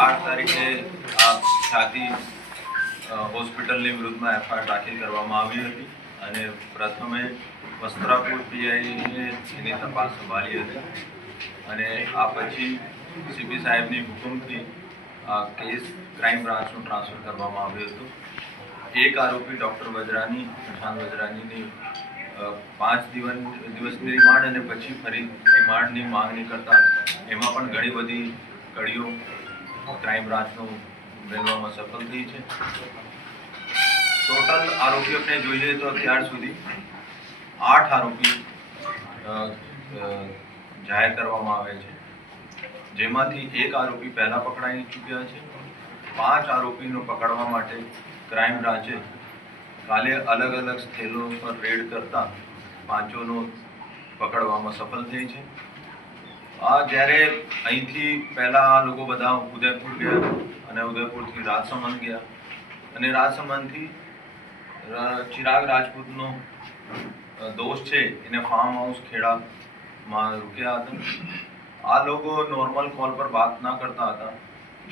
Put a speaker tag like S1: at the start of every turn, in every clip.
S1: આઠ તારીખે આ ખ્યાતિ હોસ્પિટલની વિરુદ્ધમાં એફઆઈઆર દાખલ કરવામાં આવી હતી અને પ્રથમે વસ્ત્રાપુર પીઆઈએ એની તપાસ સંભાળી હતી. અને આ પછી સીપી સાહેબની હુકમથી આ કેસ ક્રાઇમ બ્રાન્ચનું ટ્રાન્સફર કરવામાં આવ્યું હતું. એક આરોપી ડૉક્ટર વજરાની પ્રશાંત વજરાનીની પાંચ દિવસ દિવસની રિમાન્ડ અને પછી ફરી રિમાન્ડની માંગણી કરતા એમાં પણ ઘણી બધી કડીઓ ક્રાઇમ બ્રાન્ચનું મેળવવામાં સફળ થઈ છે. ટોટલ આરોપીઓને જોઈએ તો અત્યાર સુધી આઠ આરોપી જાહેર કરવામાં આવે છે. જેમાંથી એક આરોપી પહેલાં પકડાઈ ચૂક્યા છે. પાંચ આરોપીનો પકડવા માટે ક્રાઇમ બ્રાન્ચે કાલે અલગ અલગ સ્થળો પર રેડ કરતા પાંચોનો પકડવામાં સફળ થઈ છે. આ જ્યારે અહીંથી પહેલા આ લોકો બધા ઉદયપુર ગયા અને ઉદયપુરથી રાજસમંદ ગયા. અને રાજસમંદથી ચિરાગ રાજપૂતનો દોસ્ત છે, એને ફાર્મ હાઉસ ખેડામાં રૂક્યા હતા. આ લોકો નોર્મલ કોલ પર વાત ના કરતા હતા.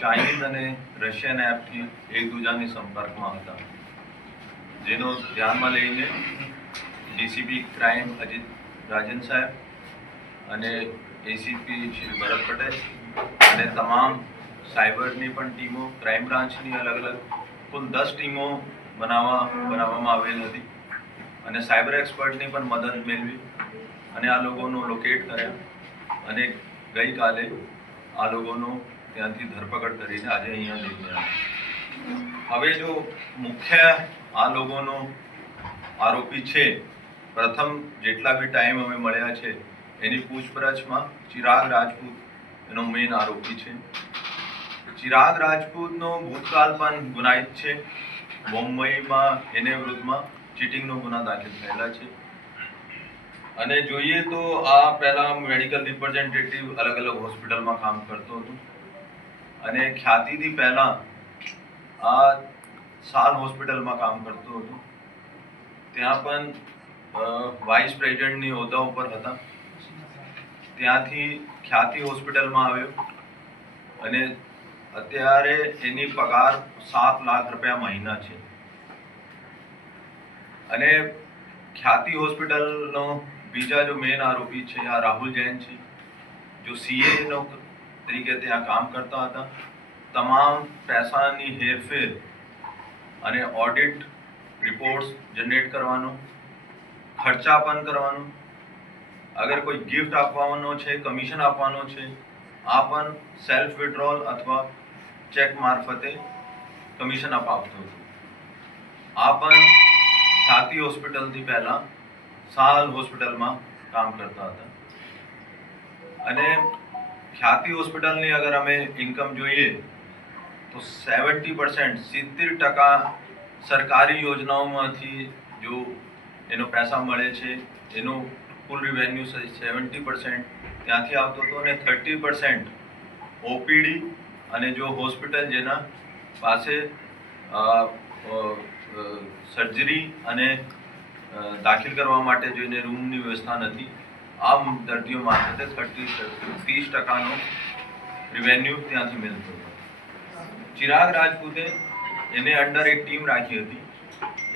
S1: ચાઇનીઝ અને રશિયન એપથી એકબીજાની સંપર્કમાં હતા. જેનો ધ્યાનમાં લઈને ડીસીપી ક્રાઇમ અજીત રાજન સાહેબ અને એસીપી શ્રી ભરત પટેલ અને તમામ સાયબરની પણ ટીમો, ક્રાઇમ બ્રાન્ચની અલગ અલગ કુલ દસ ટીમો બનાવવા, બનાવવામાં આવેલ હતી. અને સાયબર એક્સપર્ટની પણ મદદ મેળવી અને આ લોકોનો લોકેટ કર્યા. અને ગઈકાલે આ લોકોનો ત્યાંથી ધરપકડ કરીને આજે અહીંયા લઈને આવ્યા હવે જો મુખ્ય આ લોકોનો આરોપી છે, પ્રથમ જેટલા બી ટાઈમ અમે મળ્યા છે એની પૂછપરછમાં ચિરાગ રાજપૂત એનો મેઇન આરોપી છે. ચિરાગ રાજપૂતનો ભૂતકાળ પણ ગુનાહિત છે. મુંબઈમાં એને વિરુદ્ધમાં ચીટિંગનો ગુના દાખલ થયેલા છે. અને જોઈએ તો આ પહેલા મેડિકલ રિપ્રેઝેન્ટેટિવ અલગ અલગ હોસ્પિટલમાં કામ કરતો હતો. અને ખ્યાતિથી પહેલા આ સાલ હોસ્પિટલમાં કામ કરતો હતો. ત્યાં પણ વાઇસ પ્રેસિડેન્ટની હોદ્દા ઉપર હતા. ત્યાંથી ખ્યાતિ હોસ્પિટલમાં આવ્યો અને અત્યારે એની પગાર સાત લાખ રૂપિયા મહિના છે. અને ખ્યાતિ હોસ્પિટલનો બીજા જો મેન આરોપી છે, આ રાહુલ જૈન છે, જો સીએ નો તરીકે ત્યાં કામ કરતા હતા, તમામ પૈસાની હેરફેર અને ઓડિટ રિપોર્ટ્સ જનરેટ કરવાનો, ખર્ચા પણ કરવાનો અગર કોઈ ગિફ્ટ આપવાનો છે કમિશન આપવાનો છે આ પણ સેલ્ફ વિડ્રોલ અથવા ચેક મારફતે કમિશન અપાવતો હતો આ પણ ખ્યાતિ હોસ્પિટલથી પહેલાં સાલ હોસ્પિટલમાં કામ કરતા હતા. અને ખ્યાતિ હોસ્પિટલની અગર અમે ઇન્કમ જોઈએ, તો સેવન્ટી પર્સન્ટ સિત્તેર ટકા સરકારી યોજનાઓમાંથી જો એનો પૈસા મળે છે, એનો કુલ રિવેન્યુ સેવન્ટી પર્સન્ટ ત્યાંથી આવતો હતો અને થર્ટી પર્સન્ટ ઓપીડી અને જો હોસ્પિટલ જેના પાસે સર્જરી અને દાખલ કરવા માટે જોઈને રૂમની વ્યવસ્થા નથી, આ દર્દીઓ મારફતે થર્ટી ત્રીસ ટકાનો રિવેન્યુ ત્યાંથી મળતો હતો. ચિરાગ રાજપૂતે એને અંડર એક ટીમ રાખી હતી.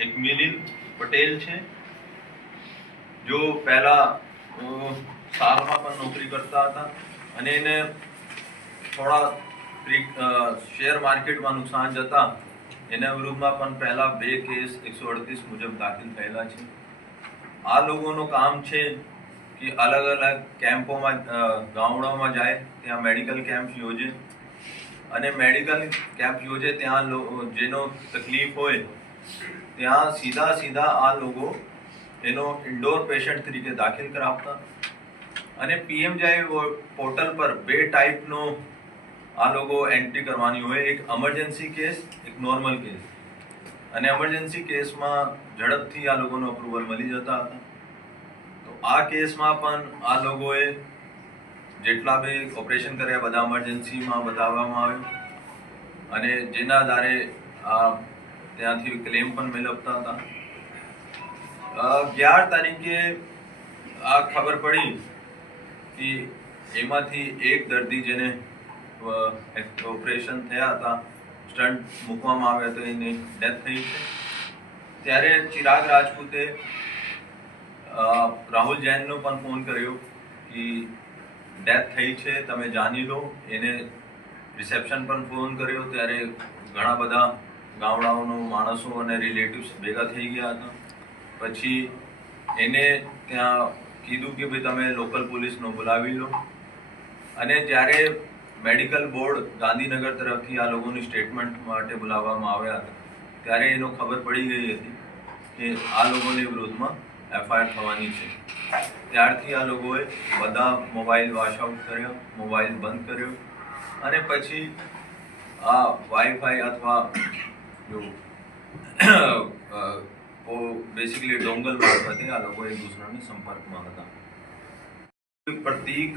S1: એક મિલિન પટેલ છે. જો પહેલા સારમાં પણ નોકરી કરતા હતા અને એને થોડા શેર માર્કેટમાં નુકસાન જતા એના વિરુદ્ધમાં પણ પહેલા બે કેસ એકસો અડતીસ મુજબ દાખલ થયેલા છે. આ લોકોનું કામ છે કે અલગ અલગ કેમ્પોમાં ગામડાઓમાં જાય, ત્યાં મેડિકલ કેમ્પ યોજે અને મેડિકલ કેમ્પ યોજે ત્યાં જેનો તકલીફ હોય, ત્યાં સીધા સીધા આ લોકો એનો ઇન્ડોર પેશન્ટ તરીકે દાખલ કરાવતા. અને પીએમ જાય પોર્ટલ પર બે ટાઈપનો આ લોકો એન્ટ્રી કરવાની હોય. એક એમરજન્સી કેસ એક નોર્મલ કેસ અને એમરજન્સી કેસમાં ઝડપથી આ લોકોનો અપ્રુવલ મળી જતા હતા. તો આ કેસમાં પણ આ લોકોએ જેટલા બી ઓપરેશન કર્યા, બધા એમરજન્સીમાં બતાવવામાં આવ્યું. અને જેના આધારે આ ત્યાંથી ક્લેમ પણ મેળવતા હતા. અગિયાર તારીખે આ ખબર પડી કે એમાંથી એક દર્દી જેને ઓપરેશન થયા હતા, સ્ટન્ટ મૂકવામાં આવ્યા તો એની ડેથ થઈ છે. ત્યારે ચિરાગ રાજપૂતે રાહુલ જૈનનો પણ ફોન કર્યો કે ડેથ થઈ છે, તમે જાણી લો. એને રિસેપ્શન પણ ફોન કર્યો. ત્યારે ઘણા બધા ગામડાઓનો માણસો અને રિલેટિવ્સ ભેગા થઈ ગયા હતા. પછી એને ત્યાં કીધું કે ભાઈ તમે લોકલ પોલીસનો બોલાવી લો. અને જ્યારે મેડિકલ બોર્ડ ગાંધીનગર તરફથી આ લોકોની સ્ટેટમેન્ટ માટે બોલાવવામાં આવ્યા હતા, ત્યારે એનો ખબર પડી ગઈ હતી કે આ લોકોની વિરોધમાં એફઆઈઆર થવાની છે. ત્યારથી આ લોકોએ બધા મોબાઈલ વોશ આઉટ કર્યો, મોબાઈલ બંધ કર્યો. અને પછી આ વાઈફાઈ અથવા જો બેસિકલી ડોંગલ મારફતે આ લોકો એક દૂસરાના સંપર્કમાં હતા પ્રતીક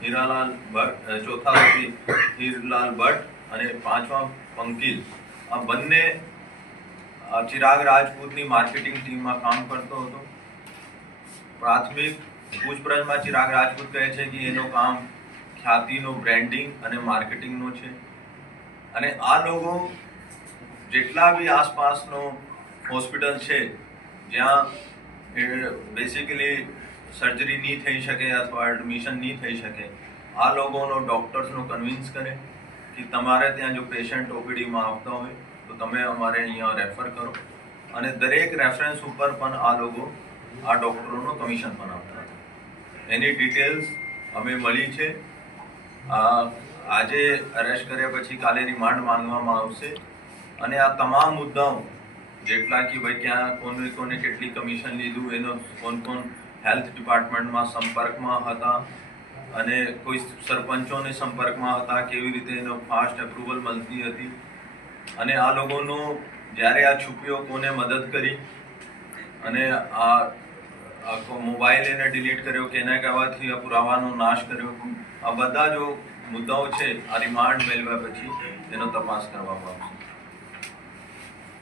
S1: હીરાલાલ ભટ્ટ ચોથા આરોપી હીરલાલ ભટ્ટ અને પાંચમા પંકિલ આ બંને ચિરાગ રાજપૂતની માર્કેટિંગ ટીમમાં કામ કરતો હતો પ્રાથમિક પૂછપરછમાં ચિરાગ રાજપૂત કહે છે કે એનું કામ ખ્યાતિનો બ્રેન્ડિંગ અને માર્કેટિંગનો છે અને આ લોકો જેટલા બી આસપાસનો હોસ્પિટલ છે, જ્યાં બેસિકલી સર્જરી નહીં થઈ શકે અથવા એડમિશન નહીં થઈ શકે, આ લોકોનો ડૉક્ટર્સનો કન્વિન્સ કરે કે તમારે ત્યાં જો પેશન્ટ ઓપીડીમાં આવતા હોય, તો તમે અમારે અહીંયા રેફર કરો. અને દરેક રેફરન્સ ઉપર પણ આ લોકો આ ડૉક્ટરોનો કમિશન પણ આપતા હતા એની ડિટેલ્સ અમે મળી છે. આજે અરેસ્ટ કર્યા પછી કાલે રિમાન્ડ માંગવામાં આવશે. અને આ તમામ મુદ્દાઓ જેટલા કે ભાઈ ક્યાં કોને કોને કેટલી કમિશન લીધું, એનો કોણ કોણ હેલ્થ ડિપાર્ટમેન્ટમાં સંપર્કમાં હતા અને કોઈ સરપંચોને સંપર્કમાં હતા, કેવી રીતે એનો ફાસ્ટ એપ્રુવલ મળતી હતી. અને આ લોકોનો જ્યારે આ છુપીઓ કોને મદદ કરી? અને આ મોબાઈલ એને ડિલીટ કર્યો કે એના કહેવાથી આ પુરાવાનો નાશ કર્યો. આ બધા જો મુદ્દાઓ છે, આ રિમાન્ડ મેળવ્યા પછી એનો તપાસ કરવામાં આવશે.